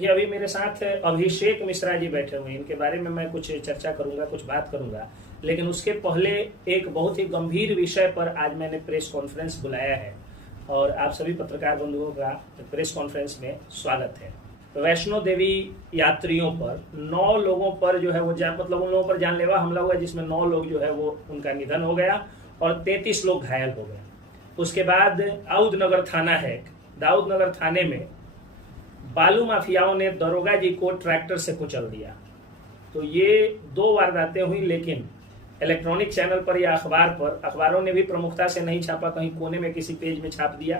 ये अभी मेरे साथ अभिषेक मिश्रा जी बैठे हुए हैं। इनके बारे में मैं कुछ चर्चा करूंगा, कुछ बात करूंगा, लेकिन उसके पहले एक बहुत ही गंभीर विषय पर आज मैंने प्रेस कॉन्फ्रेंस बुलाया है और आप सभी पत्रकार बंधुओं का प्रेस कॉन्फ्रेंस में स्वागत है। वैष्णो देवी यात्रियों पर 9 लोगों पर जो है वो मतलब उन लोगों पर जानलेवा हमला हुआ जिसमें 9 लोग जो है वो उनका निधन हो गया और 33 लोग घायल हो गए। उसके बाद दाऊदनगर थाना है, दाऊदनगर थाने में बालू माफियाओं ने दरोगा जी को ट्रैक्टर से कुचल दिया। तो ये 2 वारदातें हुई, लेकिन इलेक्ट्रॉनिक चैनल पर या अखबार पर, अखबारों ने भी प्रमुखता से नहीं छापा, कहीं कोने में किसी पेज में छाप दिया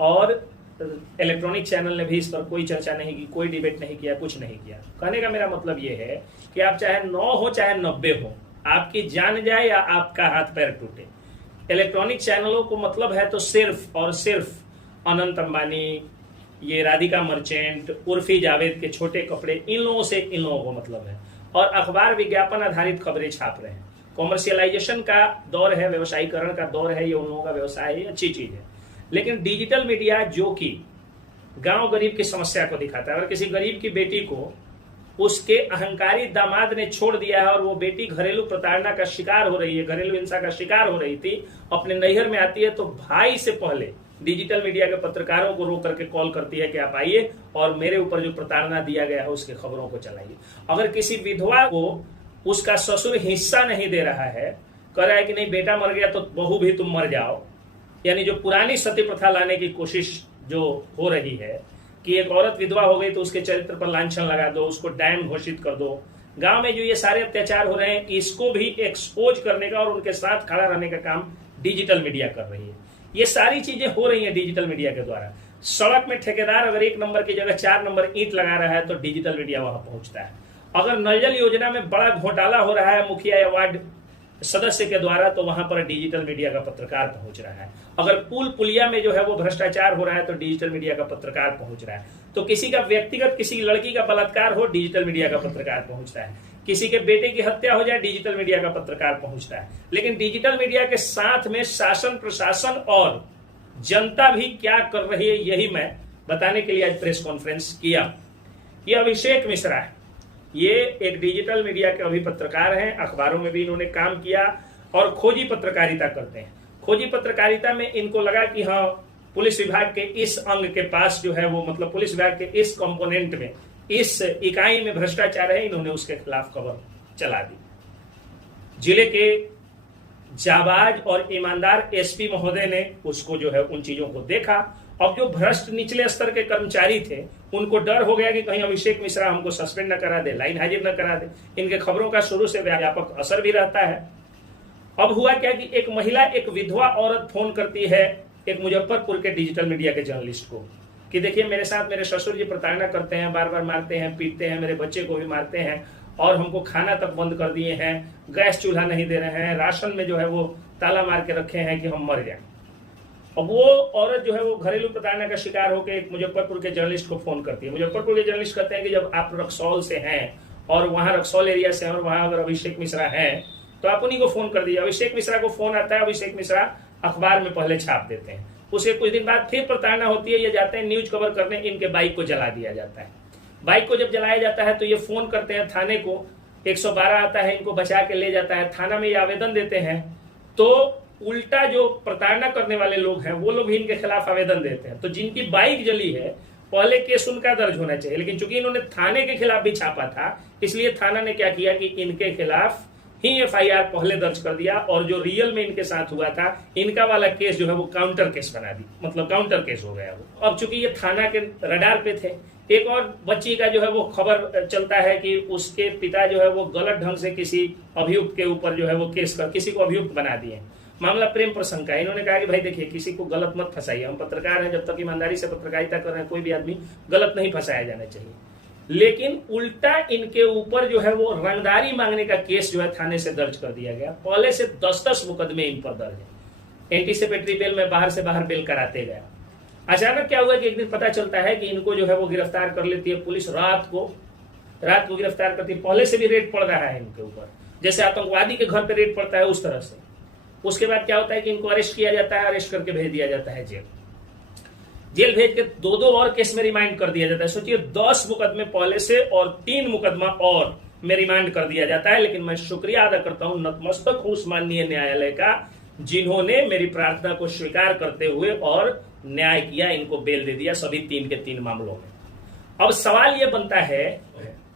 और इलेक्ट्रॉनिक चैनल ने भी इस पर कोई चर्चा नहीं की, कोई डिबेट नहीं किया, कुछ नहीं किया। कहने का मेरा मतलब ये है कि आप चाहे 9 हो चाहे 90 हो, आपकी जान जाए या आपका हाथ पैर टूटे, इलेक्ट्रॉनिक चैनलों को मतलब है तो सिर्फ और सिर्फ अनंत अंबानी, ये राधिका मर्चेंट, उर्फी जावेद के छोटे कपड़े, इन लोगों से इन लोगों को मतलब है। और अखबार विज्ञापन आधारित खबरें छाप रहे हैं। कॉमर्शियलाइजेशन का दौर है, व्यवसायीकरण का दौर है, ये उन लोगों का व्यवसाय है, अच्छी चीज है। लेकिन डिजिटल मीडिया जो कि गांव गरीब की समस्या को दिखाता है, अगर किसी गरीब की बेटी को उसके अहंकारी दामाद ने छोड़ दिया है और वो बेटी घरेलू प्रताड़ना का शिकार हो रही है, घरेलू हिंसा का शिकार हो रही थी, अपने नैहर में आती है तो भाई से पहले डिजिटल मीडिया के पत्रकारों को रोक करके कॉल करती है कि आप आइए और मेरे ऊपर जो प्रताड़ना दिया गया है उसके खबरों को चलाइए। अगर किसी विधवा को उसका ससुर हिस्सा नहीं दे रहा है, कह रहा है कि नहीं बेटा मर गया तो बहू भी तुम मर जाओ, यानी जो पुरानी सती प्रथा लाने की कोशिश जो हो रही है कि एक औरत विधवा हो गई तो उसके चरित्र पर लांछन लगा दो, उसको डैम घोषित कर दो। गांव में जो ये सारे अत्याचार हो रहे हैं, इसको भी एक्सपोज करने का और उनके साथ खड़ा रहने का काम डिजिटल मीडिया कर रही है। ये सारी चीजें हो रही हैं डिजिटल मीडिया के द्वारा। सड़क में ठेकेदार अगर 1 नंबर की जगह 4 नंबर ईंट लगा रहा है तो डिजिटल मीडिया वहां पहुंचता है। अगर नल योजना में बड़ा घोटाला हो रहा है मुखिया या वार्ड सदस्य के द्वारा, तो वहां पर डिजिटल मीडिया का पत्रकार पहुंच रहा है। अगर पुल पुलिया में जो है वो भ्रष्टाचार हो रहा है तो डिजिटल मीडिया का पत्रकार पहुंच रहा है। तो किसी का व्यक्तिगत, किसी लड़की का बलात्कार हो, डिजिटल मीडिया का पत्रकार पहुंचता है। किसी के बेटे की हत्या हो जाए, डिजिटल मीडिया का पत्रकार पहुंचता है। लेकिन डिजिटल मीडिया के साथ में शासन, प्रशासन और जनता भी क्या कर रही है, यही मैं बताने के लिए आज प्रेस कॉन्फ्रेंस किया। ये अभिषेक मिश्रा है, ये एक डिजिटल मीडिया के अभी पत्रकार हैं, अखबारों में भी इन्होंने काम किया और खोजी पत्रकारिता करते हैं। खोजी पत्रकारिता में इनको लगा कि हाँ, पुलिस विभाग के इस अंग के पास जो है वो मतलब पुलिस विभाग के इस कंपोनेंट में, इस इकाई में भ्रष्टाचार है, इन्होंने उसके खिलाफ खबर चला दी। जिले के जाबाज और ईमानदार एसपी महोदय ने उसको जो है उन चीजों को देखा। अब जो भ्रष्ट निचले स्तर के कर्मचारी थे उनको डर हो गया कि कहीं अभिषेक मिश्रा हमको सस्पेंड न करा दे, लाइन हाजिर न करा दे। इनके खबरों का शुरू से व्यापक असर भी रहता है। अब हुआ क्या कि एक महिला, एक विधवा औरत फोन करती है एक मुजफ्फरपुर के डिजिटल मीडिया के जर्नलिस्ट को कि देखिए मेरे साथ मेरे ससुर जी प्रताड़ना करते हैं, बार बार मारते हैं, पीटते हैं, मेरे बच्चे को भी मारते हैं और हमको खाना तक बंद कर दिए हैं, गैस चूल्हा नहीं दे रहे हैं, राशन में जो है वो ताला मार के रखे हैं कि हम मर जाएं। अब वो औरत जो है वो घरेलू प्रताड़ना का शिकार होकर एक मुजफ्फरपुर के जर्नलिस्ट को फोन करती है। मुजफ्फरपुर के जर्नलिस्ट कहते हैं कि जब आप रक्सौल से हैं और वहां रक्सौल एरिया से हैं और वहां अगर अभिषेक मिश्रा है तो आप उन्हीं को फोन कर दीजिए। अभिषेक मिश्रा को फोन आता है, अभिषेक मिश्रा अखबार में पहले छाप देते हैं। उसके कुछ दिन बाद फिर प्रताड़ना होती है, ये जाते हैं न्यूज कवर करने, इनके बाइक को जला दिया जाता है। बाइक को जब जलाया जाता है तो ये फोन करते हैं थाने को, 112 आता है, इनको बचा के ले जाता है। थाना में ये आवेदन देते हैं तो उल्टा जो प्रताड़ना करने वाले लोग हैं वो लोग भी इनके खिलाफ आवेदन देते हैं। तो जिनकी बाइक जली है पहले केस उनका दर्ज होना चाहिए, लेकिन चूंकि इन्होंने थाने के खिलाफ भी छापा था इसलिए थाना ने क्या किया कि इनके खिलाफ ही एफआईआर पहले दर्ज कर दिया और जो रियल में इनके साथ हुआ था इनका वाला केस जो है वो काउंटर केस बना दी, मतलब काउंटर केस हो गया वो। अब चूंकि ये थाना के रडार पे थे, एक और बच्ची का जो है वो खबर चलता है कि उसके पिता जो है वो गलत ढंग से किसी अभियुक्त के ऊपर जो है वो केस कर किसी को अभियुक्त बना दिए। मामला प्रेम प्रसंग का। इन्होंने कहा कि भाई देखिए किसी को गलत मत फंसाइए, हम पत्रकार हैं, जब तक ईमानदारी से पत्रकारिता कर रहे हैं कोई भी आदमी गलत नहीं फंसाया जाना चाहिए। लेकिन उल्टा इनके ऊपर जो है वो रंगदारी मांगने का केस जो है थाने से दर्ज कर दिया गया। पहले से 10-10 मुकदमे इन पर दर्ज है। एंटीसिपेटरी बेल में बाहर से बाहर बेल कराते गया। अचानक क्या हुआ कि एक दिन पता चलता है कि इनको जो है वो गिरफ्तार कर लेती है पुलिस, रात को गिरफ्तार करती है। पहले से भी रेड पड़ रहा है इनके ऊपर, जैसे आतंकवादी के घर पर रेड पड़ता है उस तरह से। उसके बाद क्या होता है कि इनको अरेस्ट किया जाता है, अरेस्ट करके भेज दिया जाता है जेल। जेल भेज के 2-2 और केस में रिमांड कर दिया जाता है। सोचिए 10 मुकदमे पहले से और 3 मुकदमा और में रिमांड कर दिया जाता है। लेकिन मैं शुक्रिया अदा करता हूं, नतमस्तक हूं उस माननीय न्यायालय का, जिन्होंने मेरी प्रार्थना को स्वीकार करते हुए और न्याय किया, इनको बेल दे दिया सभी 3 के 3 मामलों में। अब सवाल यह बनता है,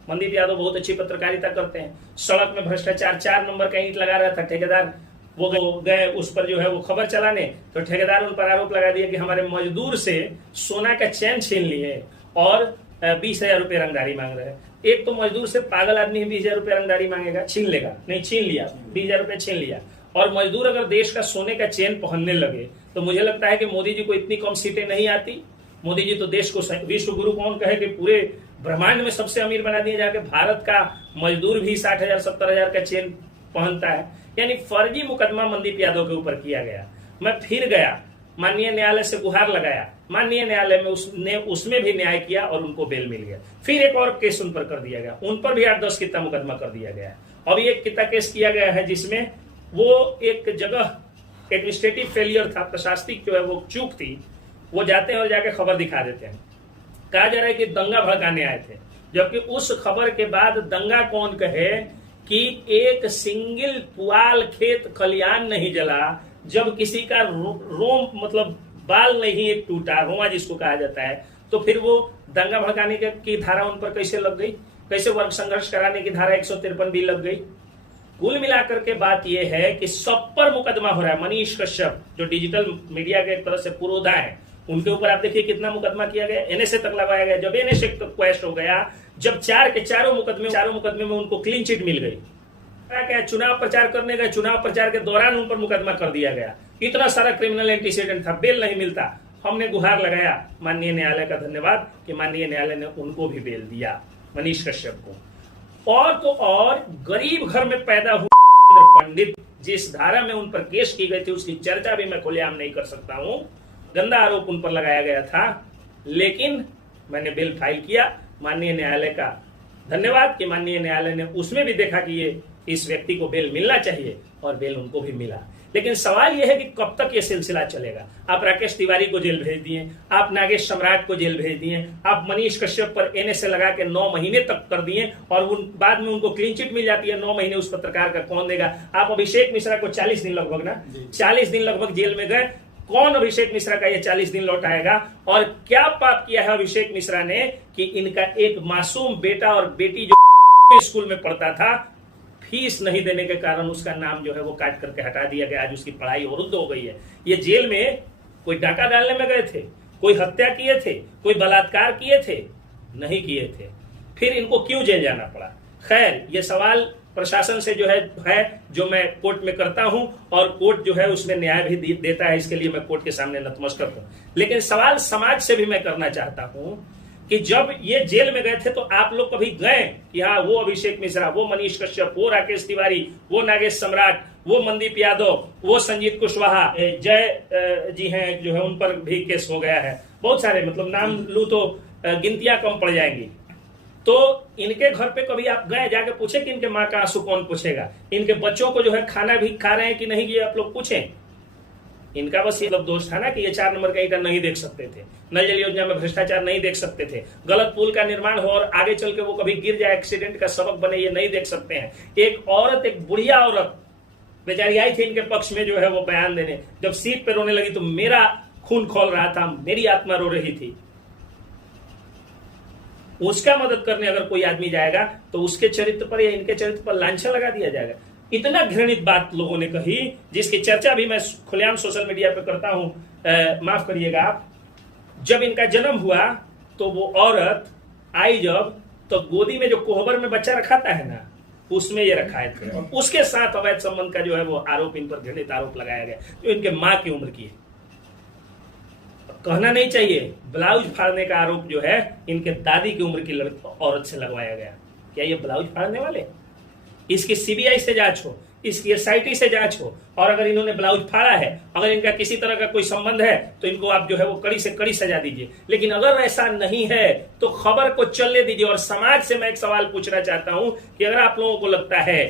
मनदीप यादव बहुत अच्छी पत्रकारिता करते हैं, सड़क में भ्रष्टाचार 4 नंबर का ईंट लगा रहा था ठेकेदार, वो गए उस पर जो है वो खबर चलाने, तो ठेकेदार उन पर आरोप लगा दिया कि हमारे मजदूर से सोना का चैन छीन लिए और 20,000 रुपये रंगदारी मांग रहे हैं। एक तो मजदूर से पागल आदमी 20,000 रुपये रंगदारी मांगेगा, छीन लेगा, नहीं छीन लिया, 20,000 रुपये छीन लिया। और मजदूर अगर देश का सोने का चेन पहनने लगे तो मुझे लगता है कि मोदी जी को इतनी कम सीटें नहीं आती। मोदी जी तो देश को विश्व गुरु कौन कहे कि पूरे ब्रह्मांड में सबसे अमीर बना दिया जाके, भारत का मजदूर भी 60,000 70,000 का चेन पहनता है। यानी फर्जी मुकदमा मनदीप यादव के ऊपर किया गया। मैं फिर गया माननीय न्यायालय से गुहार लगाया, माननीय न्यायालय में उसमें भी न्याय किया और उनको बेल मिल गया। फिर एक और केस उन पर कर दिया गया, उन पर भी 8-10 कितना मुकदमा कर दिया गया। अब एक कितना केस किया गया है जिसमें वो एक जगह एडमिनिस्ट्रेटिव फेलियर था, प्रशासनिक जो है वो चूक थी, वो जाते हैं और जाके खबर दिखा देते हैं। कहा जा रहा है कि दंगा भड़काने आए थे, जबकि उस खबर के बाद दंगा कौन कहे कि एक सिंगल पुआल खेत खलियान नहीं जला, जब किसी का रोम मतलब बाल नहीं एक टूटा, रोमा जिसको कहा जाता है, तो फिर वो दंगा भड़काने की धारा उन पर कैसे लग गई, कैसे वर्ग संघर्ष कराने की धारा 153 भी लग गई। कुल मिलाकर के बात यह है कि सब पर मुकदमा हो रहा है। मनीष कश्यप जो डिजिटल मीडिया के एक तरह से पुरोधा है, उनके ऊपर आप देखिए कितना मुकदमा किया गया, एनएसए तक लगाया गया। जब एनएसए क्वेश्चन हो गया, जब 4 के चारों मुकदमे में उनको क्लीन चिट मिल गई, क्या चुनाव प्रचार करने गए, चुनाव प्रचार के दौरान उन पर मुकदमा कर दिया गया। इतना सारा क्रिमिनल एंटीसीडेंट था, बेल नहीं मिलता। हमने गुहार लगाया माननीय न्यायालय का धन्यवाद कि माननीय न्यायालय ने उनको भी बेल दिया, मनीष कश्यप को। और तो और गरीब घर में पैदा हुए पंडित, जिस धारा में उन पर केस की गई थी उसकी चर्चा भी मैं खुलेआम नहीं कर सकता हूं, गंदा आरोप उन पर लगाया गया था, लेकिन मैंने बेल फाइल किया। माननीय न्यायालय का धन्यवाद कि माननीय न्यायालय ने उसमें भी देखा कि ये इस व्यक्ति को बेल मिलना चाहिए और बेल उनको भी मिला। लेकिन सवाल यह है कि कब तक ये सिलसिला चलेगा। आप राकेश तिवारी को जेल भेज दिए, आप नागेश सम्राट को जेल भेज दिए, आप मनीष कश्यप पर एनएसए लगा के 9 महीने तक कर दिए और बाद में उनको क्लीन चिट मिल जाती है। 9 महीने उस पत्रकार का कौन देगा। आप अभिषेक मिश्रा को 40 दिन लगभग ना 40 दिन लगभग जेल में गए, कौन अभिषेक मिश्रा का ये 40 दिन लौटाएगा। और क्या पाप किया है अभिषेक मिश्रा ने कि इनका एक मासूम बेटा और बेटी जो स्कूल में पढ़ता था, फीस नहीं देने के कारण उसका नाम जो है वो काट करके हटा दिया गया। आज उसकी पढ़ाई अवरुद्ध हो गई है। ये जेल में कोई डाका डालने में गए थे, कोई हत्या किए थे, कोई बलात्कार किए थे, नहीं किए थे, फिर इनको क्यों जेल जाना पड़ा। खैर, ये सवाल प्रशासन से जो है जो मैं कोर्ट में करता हूं और कोर्ट जो है उसमें न्याय भी देता है, इसके लिए मैं कोर्ट के सामने नतमस्तक हूं। लेकिन सवाल समाज से भी मैं करना चाहता हूं कि जब ये जेल में गए थे तो आप लोग कभी गए कि हाँ वो अभिषेक मिश्रा, वो मनीष कश्यप, वो राकेश तिवारी, वो नागेश सम्राट, वो मनदीप यादव, वो संजीत कुशवाहा, जय जी हैं जो है उन पर भी केस हो गया है, बहुत सारे, मतलब नाम लूं तो गिनतियां कम पड़ जाएंगी। तो इनके घर पे कभी आप गए, जाके पूछे कि इनके माँ का आंसू कौन पूछेगा, इनके बच्चों को जो है खाना भी खा रहे हैं कि नहीं, ये आप लोग पूछें। इनका बस ये दोष था ना कि ये 4 नंबर का ईंटा नहीं देख सकते थे, नल जल योजना में भ्रष्टाचार नहीं देख सकते थे, गलत पुल का निर्माण हो और आगे चल के वो कभी गिर जाए, एक्सीडेंट का सबक बने, ये नहीं देख सकते हैं। एक औरत, एक बुढ़िया औरत बेचारी आई थी इनके पक्ष में जो है वो बयान देने, जब सीट पे रोने लगी तो मेरा खून खोल रहा था, मेरी आत्मा रो रही थी। उसका मदद करने अगर कोई आदमी जाएगा तो उसके चरित्र पर या इनके चरित्र पर लांछन लगा दिया जाएगा। इतना घृणित बात लोगों ने कही, जिसकी चर्चा भी मैं खुलेआम सोशल मीडिया पे करता हूं, माफ करिएगा आप। जब इनका जन्म हुआ तो वो औरत आई जब, तो गोदी में जो कोहबर में बच्चा रखाता है ना, उसमें ये रखाए थे और उसके साथ अवैध संबंध का जो है वो आरोप, इन पर घृणित आरोप लगाया गया जो इनके माँ की उम्र की है। कहना नहीं चाहिए, ब्लाउज फाड़ने का आरोप जो है इनके दादी की उम्र की औरत से लगवाया गया। क्या ये ब्लाउज फाड़ने वाले? इसकी सीबीआई से जांच हो, इसकी एसआईटी से जांच हो, और अगर इन्होंने ब्लाउज फाड़ा है, अगर इनका किसी तरह का कोई संबंध है तो इनको आप जो है वो कड़ी से कड़ी सजा दीजिए। लेकिन अगर ऐसा नहीं है तो खबर को चलने दीजिए। और समाज से मैं एक सवाल पूछना चाहता हूं कि अगर आप लोगों को लगता है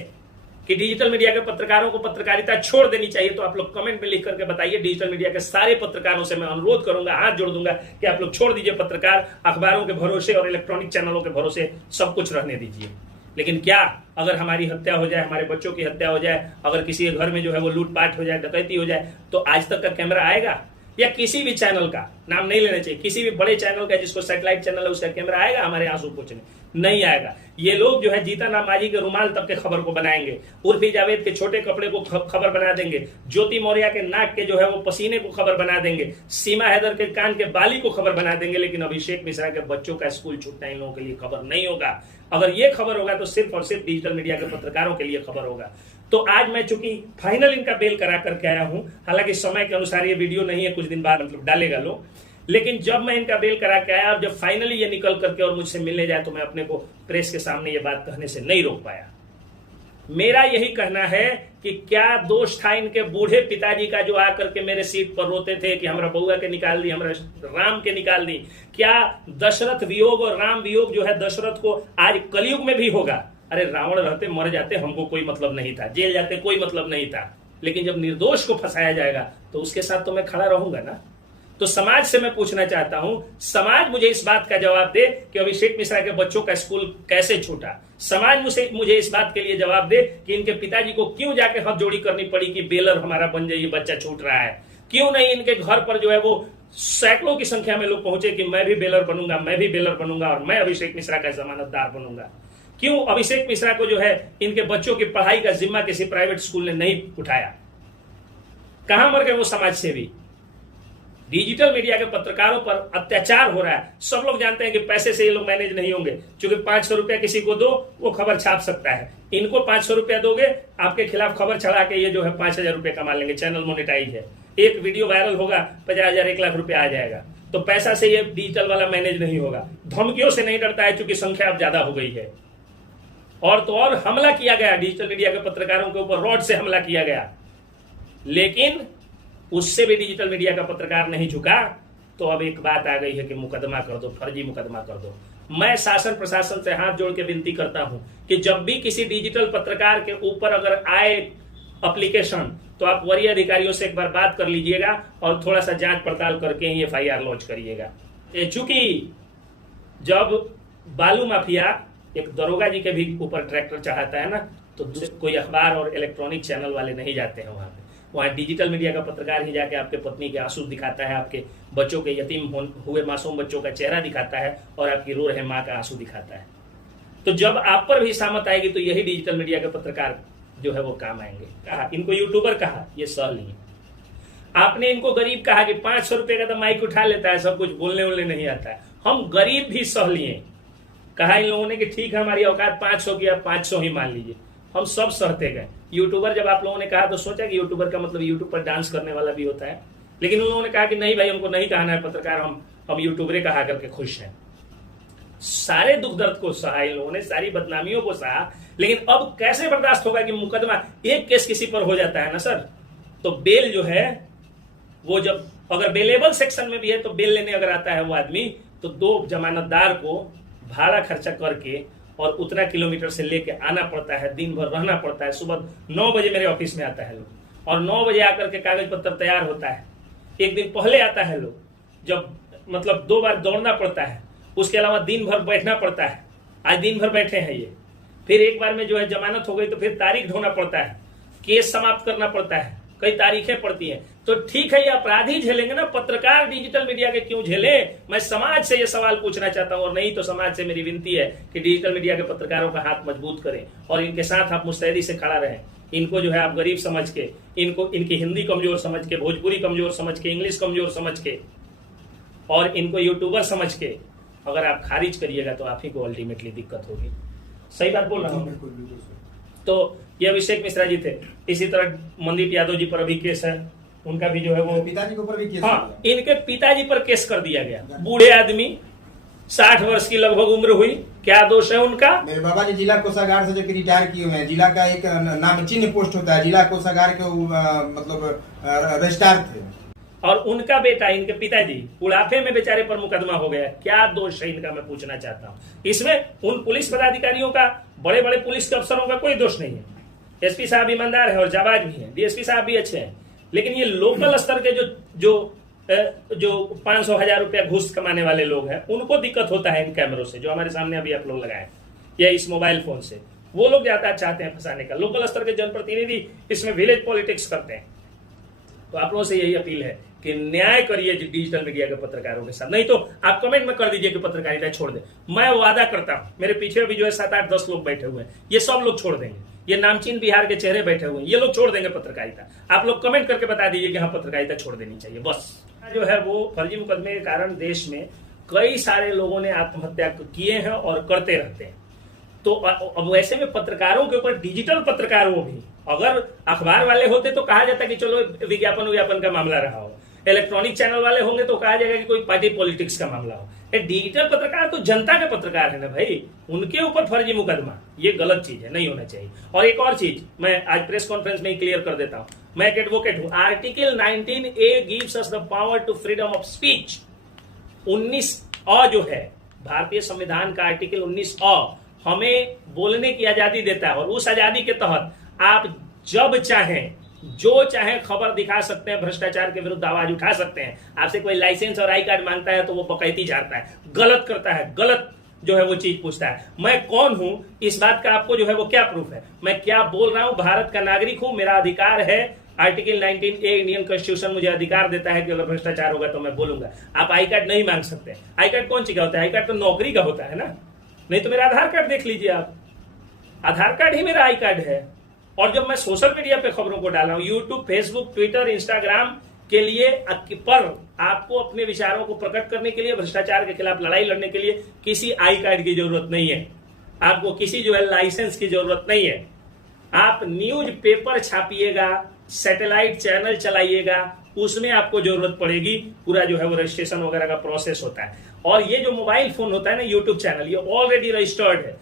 कि डिजिटल मीडिया के पत्रकारों को पत्रकारिता छोड़ देनी चाहिए, तो आप लोग कमेंट में लिख करके बताइए। डिजिटल मीडिया के सारे पत्रकारों से मैं अनुरोध करूंगा, हाथ जोड़ दूंगा कि आप लोग छोड़ दीजिए पत्रकार, अखबारों के भरोसे और इलेक्ट्रॉनिक चैनलों के भरोसे सब कुछ रहने दीजिए। लेकिन क्या अगर हमारी हत्या हो जाए, हमारे बच्चों की हत्या हो जाए, अगर किसी के घर में जो है वो लूटपाट हो जाए, डकैती हो जाए, तो आज तक का कैमरा आएगा? या किसी भी चैनल का नाम नहीं लेना चाहिए, किसी भी बड़े चैनल का जिसको सैटेलाइट चैनल है उसका कैमरा आएगा हमारे आंसू पोंछने? नहीं आएगा। ये लोग जो है जीतन राम मांझी के रुमाल तक के खबर को बनाएंगे, उर्फी जावेद के छोटे कपड़े को खबर बना देंगे, ज्योति मौर्य के नाक के जो है वो पसीने को खबर बना देंगे, सीमा हैदर के कान के बाली को खबर बना देंगे, लेकिन अभिषेक मिश्रा के बच्चों का स्कूल छूटना इन लोगों के लिए खबर नहीं होगा। अगर ये खबर होगा तो सिर्फ और सिर्फ डिजिटल मीडिया के पत्रकारों के लिए खबर होगा। तो आज मैं चूंकि फाइनल इनका बेल करा करके आया हूं, हालांकि समय के अनुसार ये वीडियो नहीं है, कुछ दिन बाद मतलब डालेगा लोग, लेकिन जब मैं इनका बेल करा के आया और जब फाइनली ये निकल करके और मुझसे मिलने जाए तो मैं अपने को प्रेस के सामने ये बात कहने से नहीं रोक पाया। मेरा यही कहना है कि क्या दोष था इनके बूढ़े पिताजी का जो आकर के मेरे सीट पर रोते थे कि हमरा बउआ के निकाल दी, हमरा राम के निकाल दी। क्या दशरथ वियोग और राम वियोग जो है दशरथ को आज कलयुग में भी होगा? अरे रावण रहते मर जाते, हमको कोई मतलब नहीं था, जेल जाते कोई मतलब नहीं था, लेकिन जब निर्दोष को फंसाया जाएगा तो उसके साथ तो मैं खड़ा रहूंगा ना। तो समाज से मैं पूछना चाहता हूं, समाज मुझे इस बात का जवाब दे कि अभिषेक मिश्रा के बच्चों का स्कूल कैसे छूटा। समाज मुझे इस बात के लिए जवाब दे कि इनके पिताजी को क्यों जाके हाथ जोड़ी करनी पड़ी कि बेलर हमारा बन जाइए, बच्चा छूट रहा है। क्यों नहीं इनके घर पर जो है वो सैकड़ों की संख्या में लोग पहुंचे कि मैं भी बेलर बनूंगा, मैं भी बेलर बनूंगा और मैं अभिषेक मिश्रा का जमानतदार बनूंगा। क्यों अभिषेक मिश्रा को जो है इनके बच्चों की पढ़ाई का जिम्मा किसी प्राइवेट स्कूल ने नहीं उठाया? कहां मर गए वो समाज सेवी? डिजिटल मीडिया के पत्रकारों पर अत्याचार हो रहा है। सब लोग जानते हैं कि पैसे से ये लोग मैनेज नहीं होंगे, क्योंकि 500 रुपया किसी को दो वो खबर छाप सकता है। इनको 500 रुपया दोगे, आपके खिलाफ खबर चढ़ा के ये जो है 5000 रुपये कमा लेंगे। चैनल मोनेटाइज है, एक वीडियो वायरल होगा 50,000 1 लाख रुपया आ जाएगा। तो पैसा से ये डिजिटल वाला मैनेज नहीं होगा। धमकियों से नहीं डरता है क्योंकि संख्या अब ज्यादा हो गई है। और तो और हमला किया गया डिजिटल मीडिया के पत्रकारों के ऊपर, रॉड से हमला किया गया, लेकिन उससे भी डिजिटल मीडिया का पत्रकार नहीं झुका। तो अब एक बात आ गई है कि मुकदमा कर दो, फर्जी मुकदमा कर दो। मैं शासन प्रशासन से हाथ जोड़ के विनती करता हूं कि जब भी किसी डिजिटल पत्रकार के ऊपर अगर आए एप्लीकेशन, तो आप वरीय अधिकारियों से एक बार बात कर लीजिएगा और थोड़ा सा जांच पड़ताल करके ही FIR लॉन्च करिएगा। चूंकि जब बालू माफिया एक दरोगा जी के भी ऊपर ट्रैक्टर चढ़ाता है ना, तो कोई अखबार और इलेक्ट्रॉनिक चैनल वाले नहीं जाते हैं वहां पे। वहां डिजिटल मीडिया का पत्रकार ही जाके आपके पत्नी के आंसू दिखाता है, आपके बच्चों के यतीम हुए मासूम बच्चों का चेहरा दिखाता है और आपकी रो रहे माँ का आंसू दिखाता है। तो जब आप पर भी सामत आएगी तो यही डिजिटल मीडिया के पत्रकार जो है वो काम आएंगे। कहा इनको यूट्यूबर कहा, ये सह लिए। आपने इनको गरीब कहा कि 500 रुपए का तो माइक उठा लेता है, सब कुछ बोलने वोलने नहीं आता है। हम गरीब भी सह लिए। कहा इन लोगों ने कि ठीक है हमारी औकात 500 की, आप 500 ही मान लीजिए। हम सब सहते गए। यूट्यूबर जब आप लोगों ने कहा तो सोचा कि यूट्यूबर का मतलब यूट्यूब पर डांस करने वाला भी होता है, लेकिन उन लोगों ने कहा कि नहीं भाई, हमको नहीं कहना है पत्रकार, हम यूट्यूबरे कहा करके खुश हैं। सारे दुख दर्द को सहा इन लोगों ने, सारी बदनामियों को सहा, लेकिन अब कैसे बर्दाश्त होगा कि मुकदमा एक केस किसी पर हो जाता है ना सर, तो बेल जो है वो जब अगर बेलेबल सेक्शन में भी है तो बेल लेने अगर आता है वो आदमी, तो 2 जमानतदार को भाड़ा खर्चा करके और उतना किलोमीटर से लेके आना पड़ता है, दिन भर रहना पड़ता है। सुबह 9 बजे मेरे ऑफिस में आता है लोग और 9 बजे आकर के कागज पत्र तैयार होता है। एक दिन पहले आता है लोग, जब मतलब 2 बार दौड़ना पड़ता है, उसके अलावा दिन भर बैठना पड़ता है। आज दिन भर बैठे हैं ये, फिर एक बार में जो है जमानत हो गई तो फिर तारीख ढूंढना पड़ता है, केस समाप्त करना पड़ता है, कई तारीखें पड़ती हैं। तो ठीक है ये अपराधी झेलेंगे ना, पत्रकार डिजिटल मीडिया के क्यों झेले? मैं समाज से ये सवाल पूछना चाहता हूं, और नहीं तो समाज से मेरी विनती है कि डिजिटल मीडिया के पत्रकारों का हाथ मजबूत करें और इनके साथ आप मुस्तैदी से खड़ा रहें। इनको जो है आप गरीब समझ के, इनको इनकी हिंदी कमजोर समझ के, भोजपुरी कमजोर समझ के, इंग्लिश कमजोर समझ के और इनको यूट्यूबर समझ के अगर आप खारिज करिएगा तो आप ही को अल्टीमेटली दिक्कत होगी। सही बात बोल रहा हूँ? तो ये अभिषेक मिश्रा जी थे। इसी तरह मनदीप यादव जी पर अभी केस है, उनका भी जो है वो पिताजी के ऊपर भी केस, हाँ इनके पिताजी पर केस कर दिया गया। बूढ़े आदमी, 60 वर्ष की लगभग उम्र हुई, क्या दोष है उनका? मेरे बाबा जी जिला कोषागार से जब रिटायर किए हुए हैं, जिला का एक नाम चिन्ह पोस्ट होता है, जिला कोषागार के मतलब रजिस्ट्रार थे। और उनका बेटा, इनके पिताजी बुढ़ापे में बेचारे पर मुकदमा हो गया। क्या दोष है इनका, मैं पूछना चाहता हूँ। इसमें उन पुलिस पदाधिकारियों का, बड़े बड़े पुलिस के अफसरों का कोई दोष नहीं है। एसपी साहब ईमानदार है और जाबाज भी हैं, डीएसपी साहब भी अच्छे हैं, लेकिन ये लोकल स्तर के जो 500,000 रुपया घूस कमाने वाले लोग हैं, उनको दिक्कत होता है इन कैमरों से, जो हमारे सामने अभी आप लोग लगाए, या इस मोबाइल फोन से। वो लोग ज्यादा चाहते हैं फंसाने का। लोकल स्तर के जनप्रतिनिधि इसमें विलेज पॉलिटिक्स करते हैं। तो आप लोगों से यही अपील है कि न्याय करिए डिजिटल मीडिया के पत्रकारों के साथ, नहीं तो आप कमेंट में कर दीजिए कि पत्रकारिता छोड़ दे। मैं वादा करता हूं, मेरे पीछे अभी जो है 7, 8, 10 लोग बैठे हुए हैं, ये सब लोग छोड़ देंगे। ये नामचीन बिहार के चेहरे बैठे हुए हैं, ये लोग छोड़ देंगे पत्रकारिता। आप लोग कमेंट करके बता दीजिए कि हाँ, पत्रकारिता छोड़ देनी चाहिए बस। जो है वो फर्जी मुकदमे के कारण देश में कई सारे लोगों ने आत्महत्या किए हैं और करते रहते हैं। तो अब वैसे में पत्रकारों के ऊपर, डिजिटल पत्रकारों भी, अगर अखबार वाले होते तो कहा जाता कि चलो विज्ञापन का मामला रहा हो, इलेक्ट्रॉनिक चैनल वाले होंगे तो कहा जाएगा कि कोई पार्टी पॉलिटिक्स का मामला हो। डिजिटल पत्रकार तो जनता के पत्रकार है ना भाई, उनके ऊपर फर्जी मुकदमा, ये गलत चीज है, नहीं होना चाहिए। और एक और चीज मैं आज प्रेस कॉन्फ्रेंस में ही क्लियर कर देता हूं, मैं एक एडवोकेट हूं। Article 19A gives us the power to freedom of speech. 19A जो है भारतीय संविधान का आर्टिकल 19A हमें बोलने की आजादी देता है, और उस आजादी के तहत आप जब चाहें जो चाहे खबर दिखा सकते हैं, भ्रष्टाचार के विरुद्ध आवाज उठा सकते हैं। आपसे कोई लाइसेंस और आई कार्ड मांगता है तो वो बकैती झाड़ता है, गलत करता है, गलत जो है वो चीज पूछता है। मैं कौन हूं इस बात का आपको जो है वो क्या प्रूफ है? मैं क्या बोल रहा हूं? भारत का नागरिक हूं, मेरा अधिकार है। आर्टिकल 19A इंडियन कॉन्स्टिट्यूशन मुझे अधिकार देता है कि अगर भ्रष्टाचार होगा तो मैं बोलूंगा। आप आई कार्ड नहीं मांग सकते। आई कार्ड कौन सी का होता है? आई कार्ड तो नौकरी का होता है ना, नहीं तो मेरा आधार कार्ड देख लीजिए आप, आधार कार्ड ही मेरा आई कार्ड है। और जब मैं सोशल मीडिया पे खबरों को डाला हूं, यूट्यूब, फेसबुक, ट्विटर, इंस्टाग्राम के लिए, पर आपको अपने विचारों को प्रकट करने के लिए, भ्रष्टाचार के खिलाफ लड़ाई लड़ने के लिए किसी आई कार्ड की जरूरत नहीं है, आपको किसी जो है लाइसेंस की जरूरत नहीं है। आप न्यूज पेपर छापिएगा, सैटेलाइट चैनल चलाइएगा, उसमें आपको जरूरत पड़ेगी। पूरा जो है वो रजिस्ट्रेशन वगैरह का प्रोसेस होता है। और ये जो मोबाइल फोन होता है ना, यूट्यूब चैनल, ये ऑलरेडी रजिस्टर्ड है।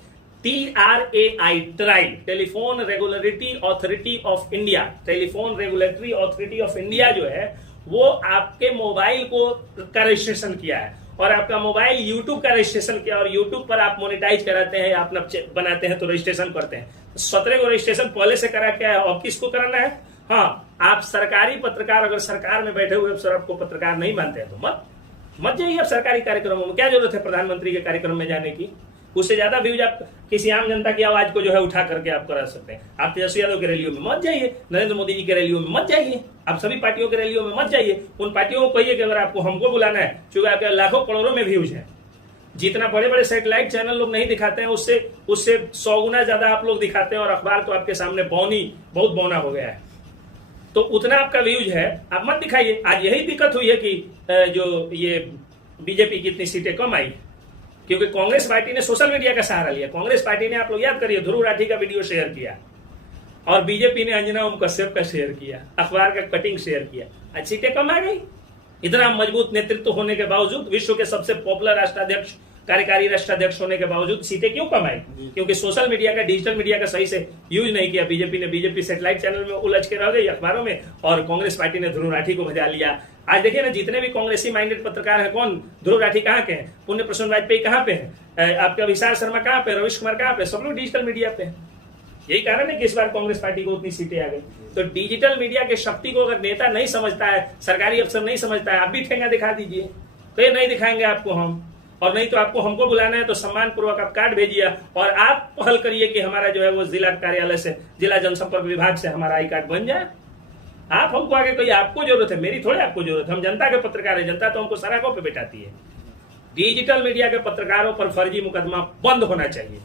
TRAI, try, telephone regulatory authority of India, telephone regulatory authority of India जो है वो आपके मोबाइल को का रजिस्ट्रेशन किया है, और आपका मोबाइल यूट्यूब का रजिस्ट्रेशन किया, और यूट्यूब पर आप मोनेटाइज कराते हैं, आप बनाते हैं तो रजिस्ट्रेशन करते हैं। 17 को रजिस्ट्रेशन पहले से करा क्या है, और किसको कराना है? हाँ, आप सरकारी पत्रकार, अगर सरकार में बैठे हुए अफसर आपको पत्रकार नहीं मानते हैं तो मत जाइए आप सरकारी कार्यक्रमों में। क्या जरूरत है प्रधानमंत्री के कार्यक्रम में जाने की? उससे ज्यादा व्यूज आप किसी आम जनता की आवाज को जो है उठा करके आप करा सकते हैं। आप तेजस्वी यादव के रैलियों में मत जाइए, नरेंद्र मोदी जी के रैलियों में मत जाइए, आप सभी पार्टियों के रैलियों में मत जाइए। उन पार्टियों को कहिए कि अगर आपको हमको बुलाना है, क्योंकि आपके लाखों करोड़ों में व्यूज है, जितना बड़े बड़े सैटेलाइट चैनल लोग नहीं दिखाते हैं उससे 100 गुना ज्यादा आप लोग दिखाते हैं, और अखबार तो आपके सामने बहुत बौना हो गया है, तो उतना आपका व्यूज है, आप मत दिखाइए। आज यही दिक्कत हुई है कि जो ये बीजेपी की इतनी सीटें कम आई, क्योंकि कांग्रेस पार्टी ने सोशल मीडिया का सहारा लिया। कांग्रेस पार्टी ने, आप लोग याद करिए, ध्रुव राठी का वीडियो शेयर किया, और बीजेपी ने अंजना ओम कश्यप का शेयर किया, अखबार का कटिंग शेयर किया, आज सीटें कम आ गई। इतना मजबूत नेतृत्व होने के बावजूद, विश्व के सबसे पॉपुलर राष्ट्राध्यक्ष, कार्यकारी राष्ट्राध्यक्ष होने के बावजूद सीटें क्यों कम आई? क्योंकि सोशल मीडिया का, डिजिटल मीडिया का सही से यूज नहीं किया बीजेपी ने। बीजेपी सैटेलाइट चैनल में उलझ के रह गई, अखबारों में, और कांग्रेस पार्टी ने ध्रुव राठी को भजा लिया। आज देखिए ना, जितने भी कांग्रेसी माइंडेड पत्रकार हैं, कौन? ध्रुव राठी कहाँ के हैं, पुण्य प्रसून वाजपेयी कहाँ पे हैं, आपके अभिषेक शर्मा कहाँ पे, रविश कुमार कहाँ पे, सब लोग डिजिटल मीडिया पे हैं। यही कारण है कि इस बार कांग्रेस पार्टी को उतनी सीटें आ गई। तो डिजिटल मीडिया की शक्ति को अगर नेता नहीं समझता है, सरकारी अफसर नहीं समझता है, आप भी ठेंगा दिखा दीजिए। तो ये नहीं दिखाएंगे आपको हम, और नहीं तो आपको हमको बुलाना है तो सम्मान पूर्वक आप कार्ड भेजिए, और आप पहल करिए कि हमारा जो है वो जिला कार्यालय से, जिला जनसंपर्क विभाग से हमारा आई कार्ड बन जाए। आप हमको आगे कहिए, आपको जरूरत है, मेरी थोड़ी आपको जरूरत है। हम जनता के पत्रकार है, जनता तो हमको सराखों पे बैठाती है। डिजिटल मीडिया के पत्रकारों पर फर्जी मुकदमा बंद होना चाहिए।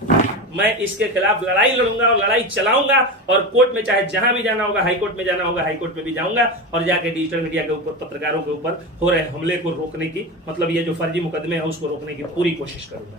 मैं इसके खिलाफ लड़ाई लड़ूंगा और लड़ाई चलाऊंगा, और कोर्ट में, चाहे जहां भी जाना होगा, हाई कोर्ट में जाना होगा, हाई कोर्ट में भी जाऊंगा, और जाके डिजिटल मीडिया के ऊपर, पत्रकारों के ऊपर हो रहे हमले को रोकने की, मतलब ये जो फर्जी मुकदमे हैं उसको रोकने की पूरी कोशिश करूंगा।